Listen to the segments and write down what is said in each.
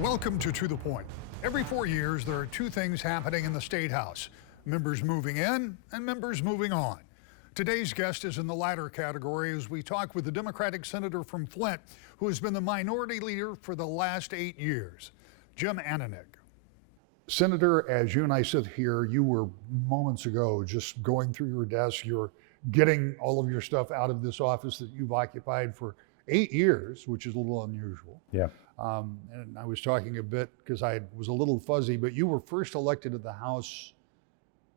Welcome to the Point. Every 4 years, there are two things happening in the State House: members moving in and members moving on. Today's guest is in the latter category as we talk with the Democratic senator from Flint, who has been the minority leader for the last 8 years, Jim Ananich. Senator, as you and I sit here, you were moments ago just going through your desk. You're getting all of your stuff out of this office that you've occupied for 8 years, which is a little unusual. Yeah. And I was talking a bit because I was a little fuzzy, but you were first elected to the House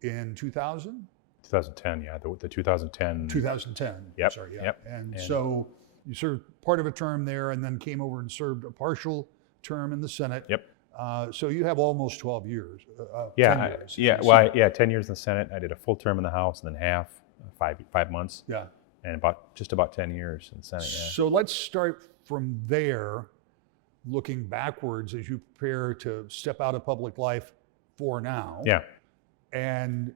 in 2000? 2010, yeah, the 2010. 2010. Yep. Sorry, yeah. Yep. And so you served part of a term there and then came over and served a partial term in the Senate. Yep. So you have almost 12 years. 10 years. Yeah, 10 years in the Senate. I did a full term in the House and then half, 5 months. Yeah. And just about 10 years in the Senate, yeah. So let's start from there, looking backwards as you prepare to step out of public life for now. Yeah. And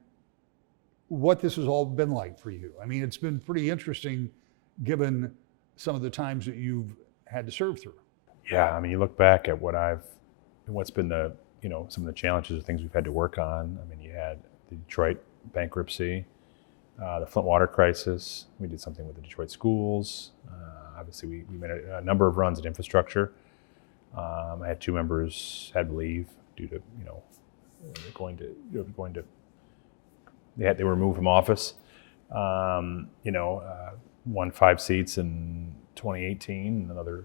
what this has all been like for you. I mean, it's been pretty interesting given some of the times that you've had to serve through. Yeah, I mean, you look back at what's been the, some of the challenges or things we've had to work on. I mean, you had the Detroit bankruptcy, the Flint water crisis. We did something with the Detroit schools. Obviously, we made a number of runs at infrastructure. I had 2 members had to leave due to, they were removed from office. Won 5 seats in 2018, another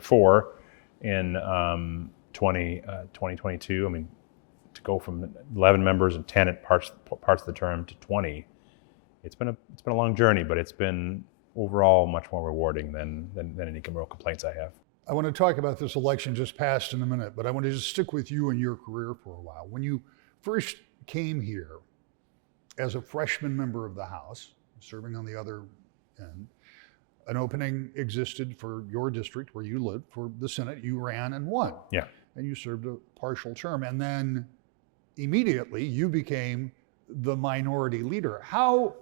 4 in 2022. I mean, to go from 11 members and 10 at parts of the term to 20, it's been a long journey, but it's been overall much more rewarding than any real complaints I have. I want to talk about this election just passed in a minute, but I want to just stick with you and your career for a while. When you first came here as a freshman member of the House, serving on the other end, an opening existed for your district where you lived for the Senate. You ran and won. Yeah. And you served a partial term. And then immediately you became the minority leader. How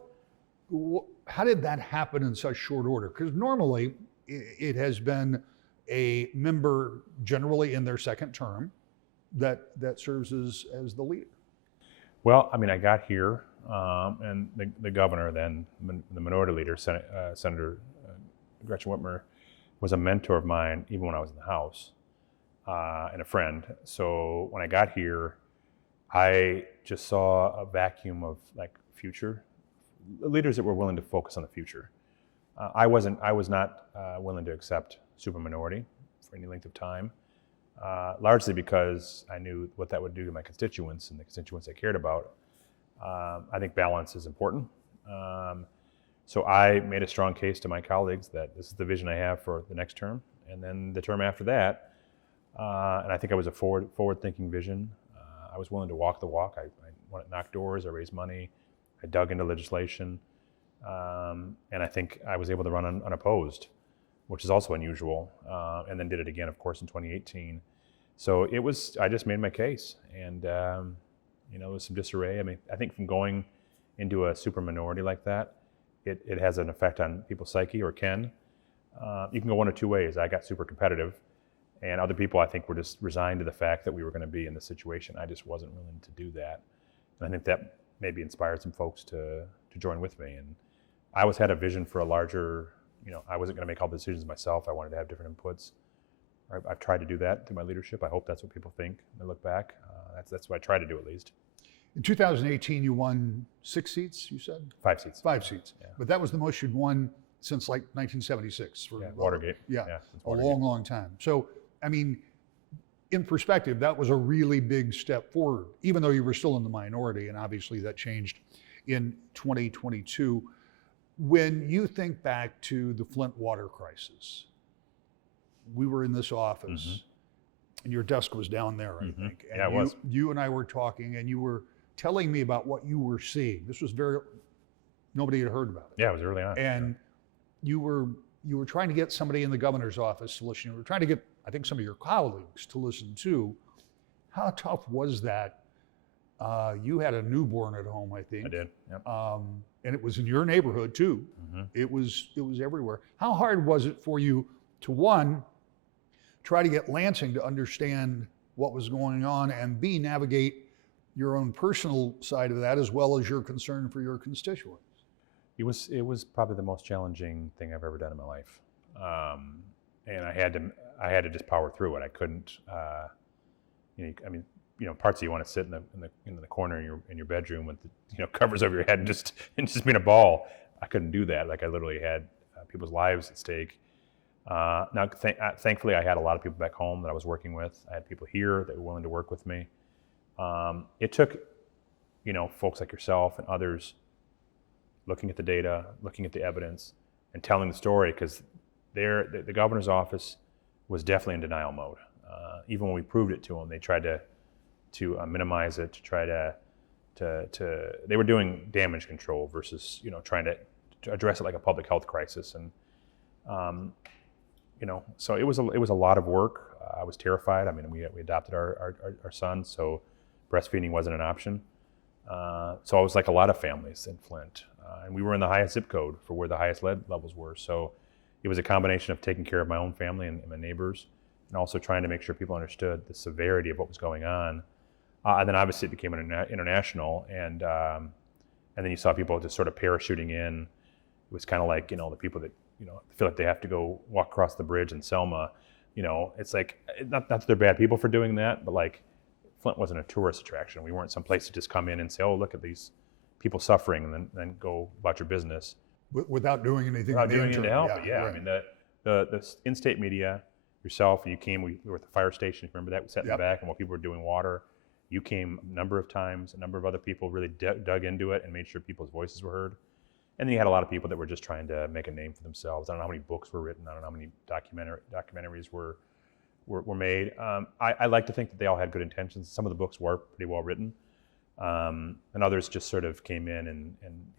did that happen in such short order? Because normally it has been a member generally in their second term that serves as the leader. Well, I mean, I got here, and the governor, then the minority leader, Senator Gretchen Whitmer, was a mentor of mine even when I was in the House, and a friend. So when I got here, I just saw a vacuum of future leaders that were willing to focus on the future. I was not willing to accept superminority for any length of time, largely because I knew what that would do to my constituents and the constituents I cared about. I think balance is important. So I made a strong case to my colleagues that this is the vision I have for the next term, and then the term after that. And I think I was a forward-thinking vision. I was willing to walk the walk. I went and knocked doors. I raised money. I dug into legislation. And I think I was able to run unopposed, which is also unusual, and then did it again, of course, in 2018. So I just made my case, and there was some disarray. I mean, I think from going into a super minority like that, it has an effect on people's psyche, or can. You can go one of two ways. I got super competitive, and other people, I think, were just resigned to the fact that we were going to be in this situation. I just wasn't willing to do that. And I think that maybe inspired some folks to join with me. And I always had a vision for a larger, I wasn't going to make all the decisions myself. I wanted to have different inputs. I've tried to do that through my leadership. I hope that's what people think when they look back. That's what I try to do, at least. In 2018, you won 6 seats, you said? 5 seats. 5 seats. Yeah. But that was the most you'd won since 1976. Watergate. Yeah, Watergate. A long, long time. So, I mean, in perspective, that was a really big step forward, even though you were still in the minority, and obviously that changed in 2022. When you think back to the Flint water crisis, we were in this office, and your desk was down there, I think. And yeah, it was. You and I were talking, and you were telling me about what you were seeing. This was nobody had heard about it. Yeah, it was early on. And you were trying to get somebody in the governor's office to listen. You were trying to get, I think, some of your colleagues to listen too. How tough was that? You had a newborn at home, I think. I did. Yep. And it was in your neighborhood too. It was everywhere. How hard was it for you to, one, try to get Lansing to understand what was going on, and B, navigate your own personal side of that as well as your concern for your constituents? It was probably the most challenging thing I've ever done in my life, and I had to just power through it. I couldn't, parts of you want to sit in the corner in your bedroom with the covers over your head and just being a ball. I couldn't do that. Like, I literally had people's lives at stake. Thankfully, I had a lot of people back home that I was working with. I had people here that were willing to work with me. It took, folks like yourself and others looking at the data, looking at the evidence, and telling the story, because the governor's office was definitely in denial mode. Even when we proved it to them, they tried to minimize it, to try to they were doing damage control versus trying to address it like a public health crisis. And so it was a lot of work. I was terrified. I mean, we adopted our son, so breastfeeding wasn't an option. So I was like a lot of families in Flint, and we were in the highest zip code for where the highest lead levels were. So it was a combination of taking care of my own family and my neighbors, and also trying to make sure people understood the severity of what was going on. And then obviously it became international, and then you saw people just sort of parachuting in. It was kind of like, the people that, feel like they have to go walk across the bridge in Selma. It's like, not that they're bad people for doing that, but like, Flint wasn't a tourist attraction. We weren't some place to just come in and say, oh, look at these people suffering, and then go about your business. Without doing anything. Without doing anything to help. Yeah, right. I mean, the in-state media, yourself, you came, we were at the fire station, remember that? We sat in the back, and while people were doing water, you came a number of times. A number of other people really dug into it and made sure people's voices were heard. And then you had a lot of people that were just trying to make a name for themselves. I don't know how many books were written. I don't know how many documentaries were made. I like to think that they all had good intentions. Some of the books were pretty well written, and others just sort of came in and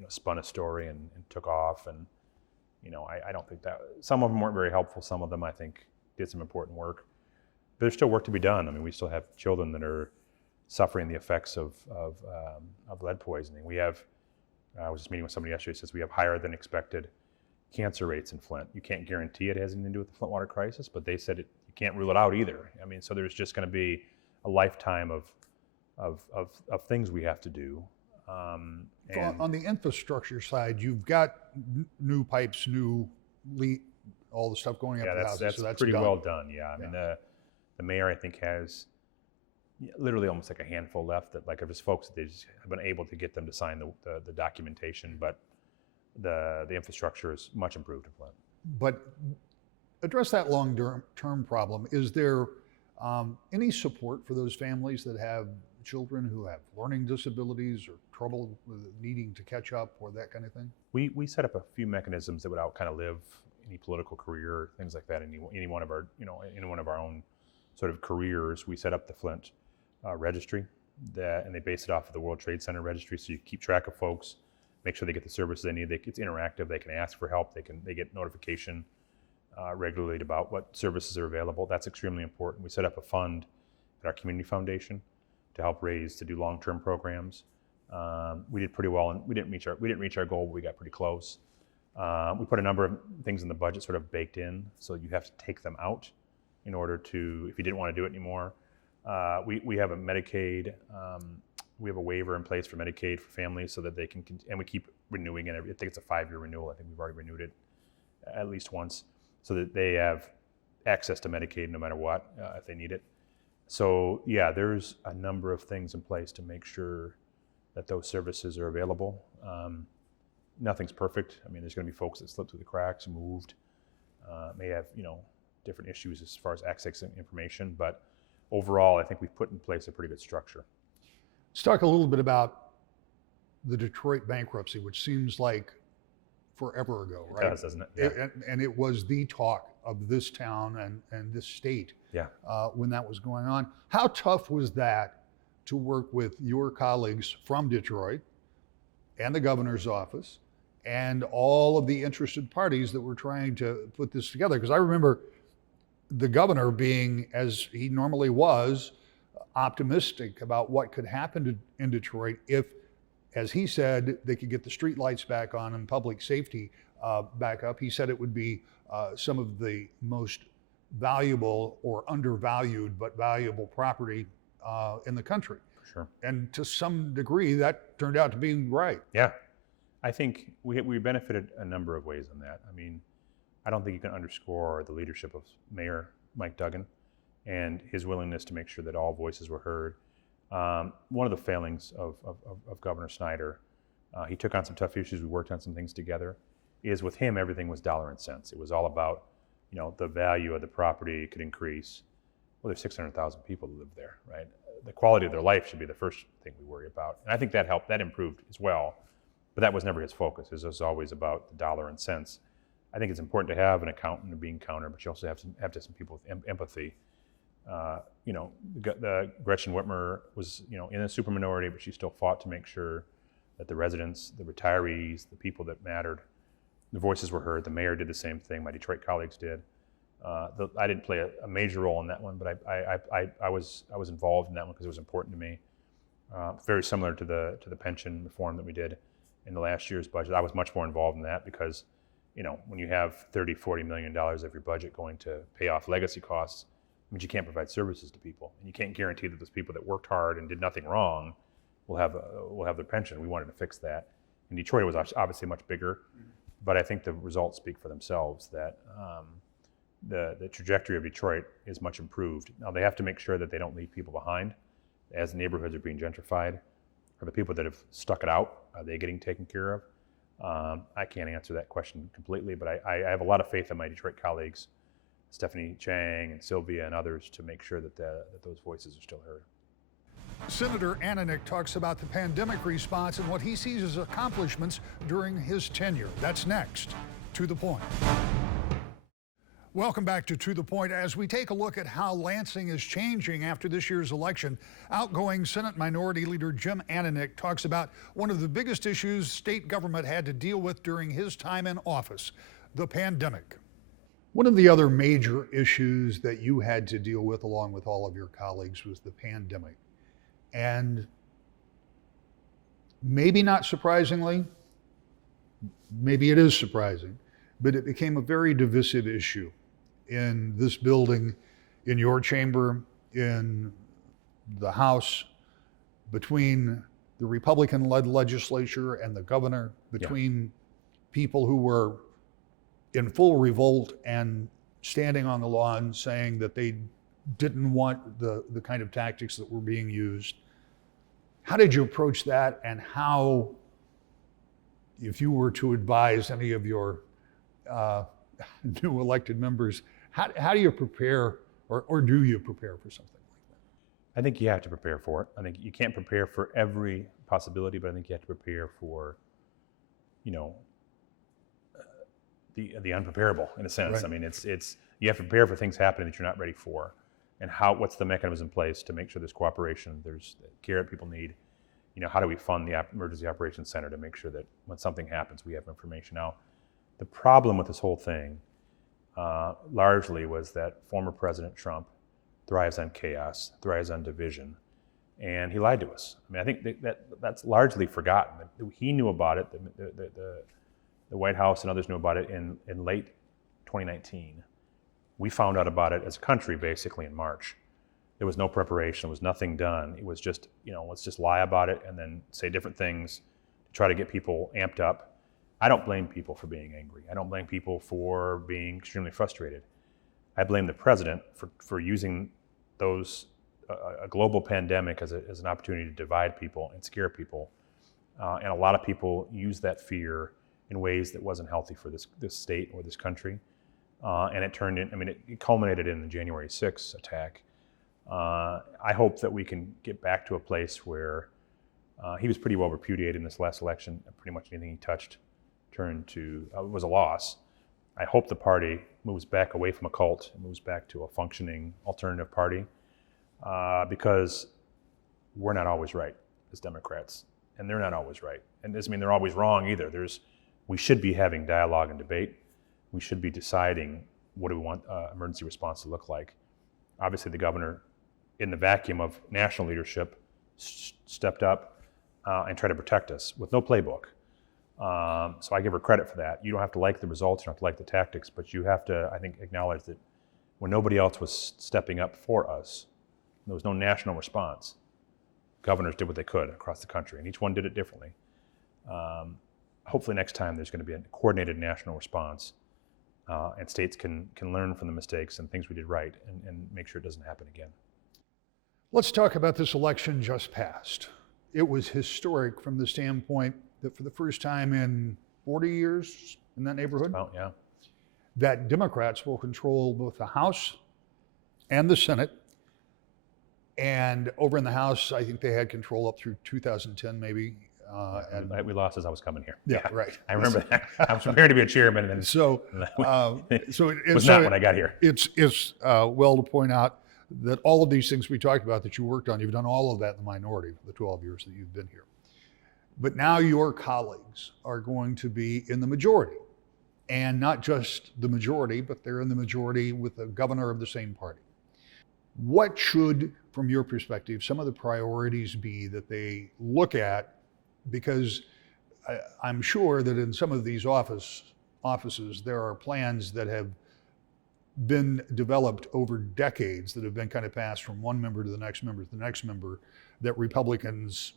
spun a story and took off. And I don't think that, some of them weren't very helpful. Some of them, I think, did some important work. But there's still work to be done. I mean, we still have children that are suffering the effects of lead poisoning. I was just meeting with somebody yesterday who says we have higher than expected cancer rates in Flint. You can't guarantee it has anything to do with the Flint water crisis, but they said you can't rule it out either. I mean, so there's just going to be a lifetime of things we have to do. On the infrastructure side, you've got new pipes, all the stuff going up to the houses. That's so that's pretty done. well done. Yeah, I mean, the mayor, I think, has literally almost like a handful left, that like of his folks that they just have been able to get them to sign the documentation, but the infrastructure is much improved in Flint. But address that long-term problem. Is there any support for those families that have children who have learning disabilities or trouble with needing to catch up or that kind of thing? We set up a few mechanisms that would outlive any political career, things like that. Any one of our own sort of careers. We set up the Flint registry, and they base it off of the World Trade Center registry. So you keep track of folks, make sure they get the services they need. It's interactive. They can ask for help. They get notification regularly about what services are available. That's extremely important. We set up a fund at our community foundation to help to do long-term programs. We did pretty well, and we didn't reach our goal, but we got pretty close. We put a number of things in the budget sort of baked in, so you have to take them out in order to, if you didn't want to do it anymore. We have a Medicaid, we have a waiver in place for Medicaid for families so that they can, and we keep renewing it. I think it's a 5-year renewal. I think we've already renewed it at least once, so that they have access to Medicaid no matter what, if they need it. So yeah, there's a number of things in place to make sure that those services are available. Nothing's perfect. I mean, there's going to be folks that slip through the cracks, moved, may have different issues as far as accessing information, but overall, I think we've put in place a pretty good structure. Let's talk a little bit about the Detroit bankruptcy, which seems like forever ago, right? It does, doesn't it? Yeah. And it was the talk of this town and this state when that was going on. How tough was that to work with your colleagues from Detroit and the governor's office and all of the interested parties that were trying to put this together? Because I remember the governor being, as he normally was, optimistic about what could happen in Detroit if, as he said, they could get the street lights back on and public safety back up. He said it would be some of the most valuable or undervalued but valuable property in the country. Sure. And to some degree, that turned out to be right. Yeah. I think we benefited a number of ways on that. I mean, I don't think you can underscore the leadership of Mayor Mike Duggan and his willingness to make sure that all voices were heard. One of the failings of Governor Snyder, he took on some tough issues, we worked on some things together, is with him everything was dollar and cents. It was all about, the value of the property could increase. Well, there's 600,000 people who live there, right? The quality of their life should be the first thing we worry about. And I think that helped, that improved as well. But that was never his focus. It was always about the dollar and cents. I think it's important to have an accountant, a bean counter, but you also have to have some people with empathy. The Gretchen Whitmer was, in a super minority, but she still fought to make sure that the residents, the retirees, the people that mattered, the voices were heard. The mayor did the same thing. My Detroit colleagues did. I didn't play a major role in that one, but I was involved in that one because it was important to me. Very similar to the pension reform that we did in the last year's budget. I was much more involved in that because, when you have $30-40 million of your budget going to pay off legacy costs, it means you can't provide services to people, and you can't guarantee that those people that worked hard and did nothing wrong will have their pension. We wanted to fix that. In Detroit, it was obviously much bigger, but I think the results speak for themselves. That the trajectory of Detroit is much improved. Now they have to make sure that they don't leave people behind as neighborhoods are being gentrified. Are the people that have stuck it out, are they getting taken care of? I can't answer that question completely, but I have a lot of faith in my Detroit colleagues, Stephanie Chang and Sylvia and others, to make sure that those voices are still heard. Senator Ananich talks about the pandemic response and what he sees as accomplishments during his tenure. That's next. To the Point. Welcome back to the Point. As we take a look at how Lansing is changing after this year's election, outgoing Senate Minority Leader Jim Ananich talks about one of the biggest issues state government had to deal with during his time in office, the pandemic. One of the other major issues that you had to deal with along with all of your colleagues was the pandemic. And maybe not surprisingly, maybe it is surprising, but it became a very divisive issue in this building, in your chamber, in the House, between the Republican-led legislature and the governor, between people who were in full revolt and standing on the lawn saying that they didn't want the kind of tactics that were being used. How did you approach that, and how, if you were to advise any of your new elected members, how do you prepare, or do you prepare for something like that? I think you have to prepare for it. I think you can't prepare for every possibility, but I think you have to prepare for, the unpreparable in a sense. Right. I mean, it's you have to prepare for things happening that you're not ready for, and what's the mechanism in place to make sure there's cooperation, there's care that people need. How do we fund the Emergency Operations Center to make sure that when something happens, we have information. Now, the problem with this whole thing largely was that former President Trump thrives on chaos, thrives on division, and he lied to us. I mean, I think that's largely forgotten. He knew about it, the White House and others knew about it in late 2019. We found out about it as a country basically in March. There was no preparation, there was nothing done. It was just, let's just lie about it and then say different things to try to get people amped up. I don't blame people for being angry. I don't blame people for being extremely frustrated. I blame the president for using a global pandemic as an opportunity to divide people and scare people. And a lot of people use that fear in ways that wasn't healthy for this state or this country. And it culminated in the January 6th attack. I hope that we can get back to a place where he was pretty well repudiated in this last election. Pretty much anything he touched was a loss. I hope the party moves back away from a cult and moves back to a functioning alternative party, because we're not always right as Democrats, and they're not always right. And it doesn't mean they're always wrong either. We should be having dialogue and debate. We should be deciding what do we want emergency response to look like. Obviously, the governor, in the vacuum of national leadership, stepped up and tried to protect us with no playbook. So I give her credit for that. You don't have to like the results, you don't have to like the tactics, but you have to, I think, acknowledge that when nobody else was stepping up for us. There was no national response. Governors did what they could across the country, and each one did it differently. Hopefully next time there's going to be a coordinated national response, and states can learn from the mistakes and things we did right and make sure it doesn't happen again. Let's talk about this election just passed. It was historic from the standpoint that for the first time in 40 years in that neighborhood, Yeah. that Democrats will control both the House and the Senate. And over in the House, I think they had control up through 2010 maybe. And we lost as I was well Yeah, right. I remember that. I was prepared to be a chairman, and then it was not when I got here. It's well to point out that all of these things we talked about that you worked on, you've done all of that in the minority for the 12 years that you've been here. But now your colleagues are going to be in the majority. And not just the majority, but they're in the majority with the governor of the same party. What should, from your perspective, some of the priorities be that they look at? Because I'm sure that in some of these offices, there are plans that have been developed over decades that have been kind of passed from one member to the next member to the next member that Republicans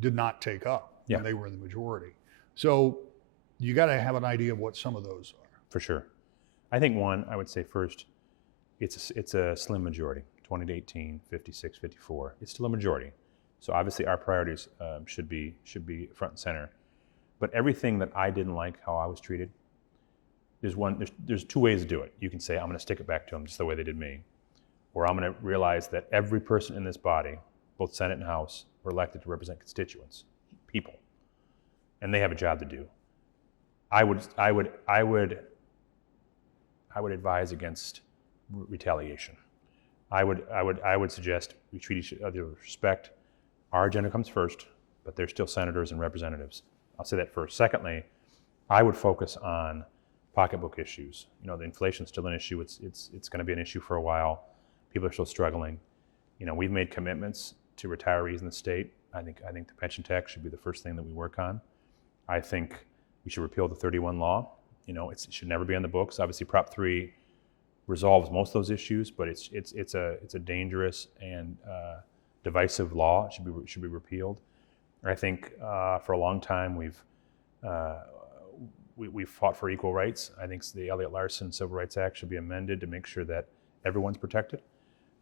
did not take up when they were in the majority. So you got to have an idea of what some of those are. For sure. I think one, I would say first, it's a slim majority, 20 to 18, 56, 54. It's still a majority. So obviously our priorities should be front and center. But everything that I didn't like how I was treated, there's two ways to do it. You can say, I'm going to stick it back to them just the way they did me. Or I'm going to realize that every person in this body, both Senate and House, were elected to represent constituents, people. And they have a job to do. I would advise against retaliation. I would suggest we treat each other with respect. Our agenda comes first, but they're still senators and representatives. I'll say that first. Secondly, I would focus on pocketbook issues. You know, the inflation's still an issue. It's going to be an issue for a while. People are still struggling. You know, we've made commitments to retirees in the state. I think the pension tax should be the first thing that we work on. I think we should repeal the 31 law. You know, it should never be on the books. Obviously, Prop 3 resolves most of those issues, but it's a dangerous and divisive law. It should be repealed. I think for a long time we've fought for equal rights. I think the Elliott Larson Civil Rights Act should be amended to make sure that everyone's protected.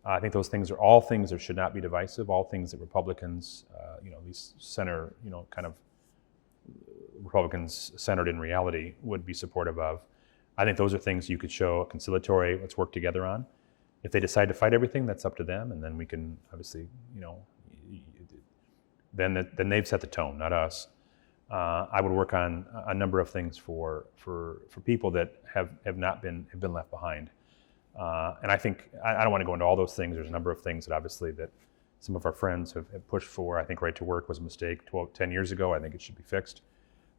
I think those things are all things that should not be divisive. All things that Republicans, these center, kind of Republicans centered in reality would be supportive of. I think those are things you could show a conciliatory, let's work together on. If they decide to fight everything, that's up to them, and then we can obviously, then they've set the tone, not us. I would work on a number of things for people that have been left behind. And I think, I don't want to go into all those things. There's a number of things that obviously that some of our friends have pushed for. I think Right to Work was a mistake 10 years ago. I think it should be fixed.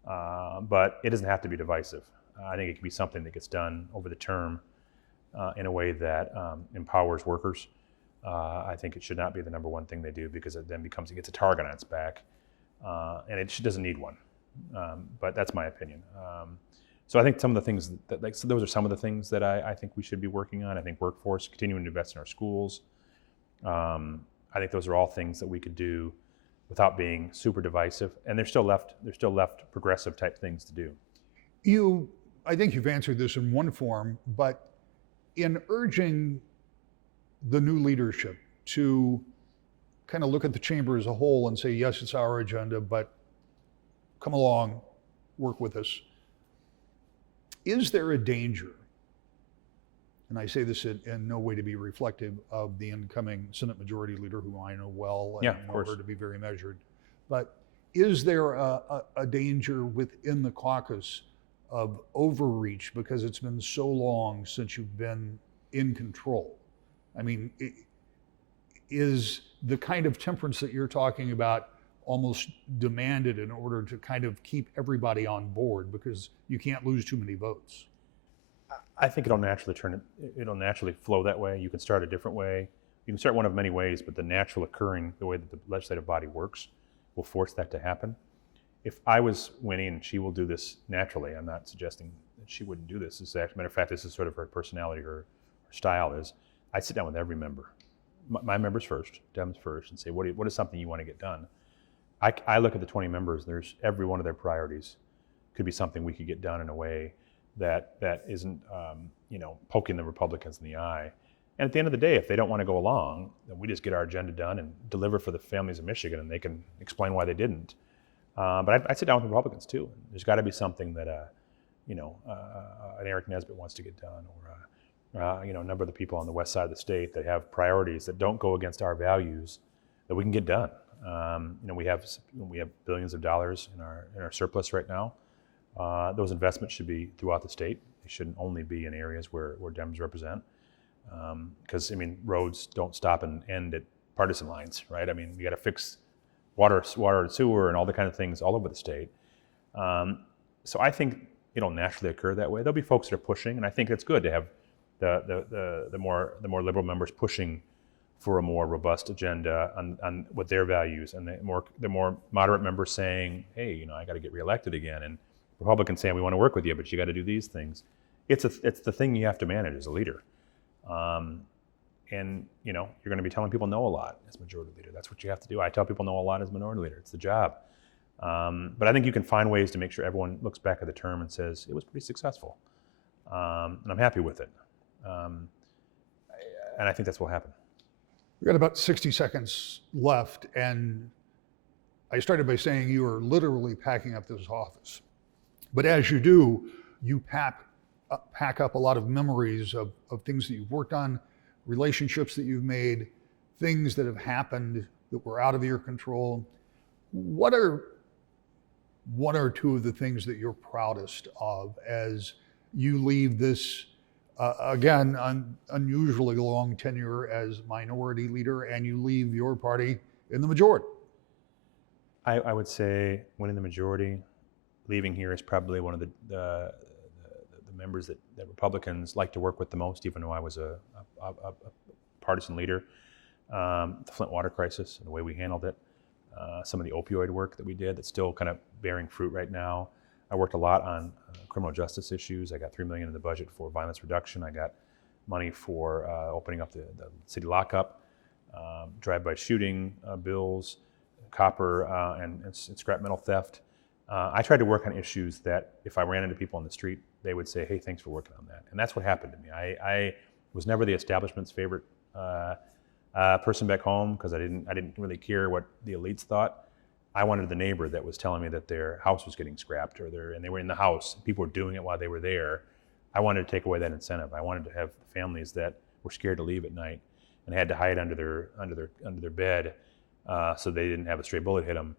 But it doesn't have to be divisive. I think it can be something that gets done over the term in a way that empowers workers. I think it should not be the number one thing they do, because it then it gets a target on its back, and it doesn't need one. But that's my opinion. So I think some of the things those are some of the things that I think we should be working on. I think workforce, continuing to invest in our schools. I think those are all things that we could do without being super divisive, and there's still left progressive type things to do. I think you've answered this in one form, but in urging the new leadership to kind of look at the chamber as a whole and say, yes, it's our agenda, but come along, work with us. Is there a danger, and I say this in no way to be reflective of the incoming Senate Majority Leader, who I know well, and know her to be very measured, but is there a danger within the caucus of overreach because it's been so long since you've been in control? I mean, is the kind of temperance that you're talking about almost demanded in order to kind of keep everybody on board, because you can't lose too many votes? I think it'll naturally flow that way. You can start a different way. You can start one of many ways, but the natural occurring, the way that the legislative body works, will force that to happen. If I was winning, and she will do this naturally, I'm not suggesting that she wouldn't do this. As a matter of fact, this is sort of her personality, her style is I sit down with every member, my members first, Dems first, and say, what is something you want to get done? I look at the 20 members, there's every one of their priorities could be something we could get done in a way that isn't poking the Republicans in the eye. And at the end of the day, if they don't want to go along, then we just get our agenda done and deliver for the families of Michigan, and they can explain why they didn't. But I sit down with Republicans too. There's got to be something that an Eric Nesbitt wants to get done, or a number of the people on the west side of the state that have priorities that don't go against our values that we can get done. We have billions of dollars in our surplus right now. Those investments should be throughout the state. They shouldn't only be in areas where Dems represent. Because roads don't stop and end at partisan lines, right? I mean, we got to fix water and sewer and all the kind of things all over the state. So I think it'll naturally occur that way. There'll be folks that are pushing, and I think it's good to have the more liberal members pushing for a more robust agenda on what their values, and the more moderate members saying, hey, I got to get reelected again, and Republicans saying we want to work with you, but you got to do these things. It's the thing you have to manage as a leader. You're going to be telling people no a lot as majority leader. That's what you have to do. I tell people no a lot as minority leader. It's the job. But I think you can find ways to make sure everyone looks back at the term and says it was pretty successful, and I'm happy with it. And I think that's what will happen. We've got about 60 seconds left, and I started by saying you are literally packing up this office. But as you do, you pack up a lot of memories of things that you've worked on, relationships that you've made, things that have happened that were out of your control. What are one or two of the things that you're proudest of as you leave this, unusually long tenure as minority leader, and you leave your party in the majority? I would say winning the majority, leaving here is probably one of the members that Republicans like to work with the most, even though I was a partisan leader. The Flint water crisis and the way we handled it, some of the opioid work that we did that's still kind of bearing fruit right now. I worked a lot on criminal justice issues. I got $3 million in the budget for violence reduction. I got money for opening up the city lockup, drive-by shooting bills, copper and scrap metal theft. I tried to work on issues that if I ran into people on the street, they would say, hey, thanks for working on that. And that's what happened to me. I was never the establishment's favorite person back home because I didn't really care what the elites thought. I wanted the neighbor that was telling me that their house was getting scrapped and they were in the house. People were doing it while they were there. I wanted to take away that incentive. I wanted to have families that were scared to leave at night and had to hide under their bed so they didn't have a stray bullet hit them.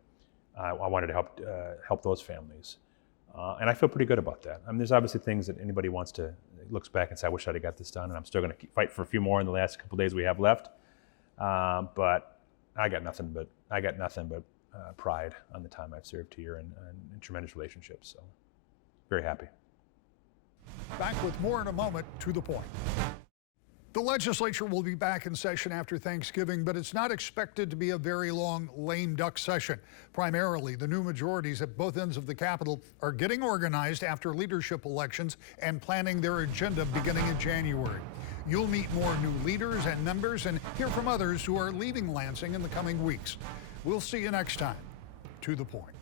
I wanted to help those families. And I feel pretty good about that. I mean, there's obviously things that anybody looks back and say, I wish I'd have got this done, and I'm still going to fight for a few more in the last couple of days we have left. But I got nothing but pride on the time I've served here and tremendous relationships. So very happy. Back with more in a moment. To the point. The legislature will be back in session after Thanksgiving, but it's not expected to be a very long lame duck session. Primarily, the new majorities at both ends of the Capitol are getting organized after leadership elections and planning their agenda beginning in January. You'll meet more new leaders and members and hear from others who are leaving Lansing in the coming weeks. We'll see you next time. To the point.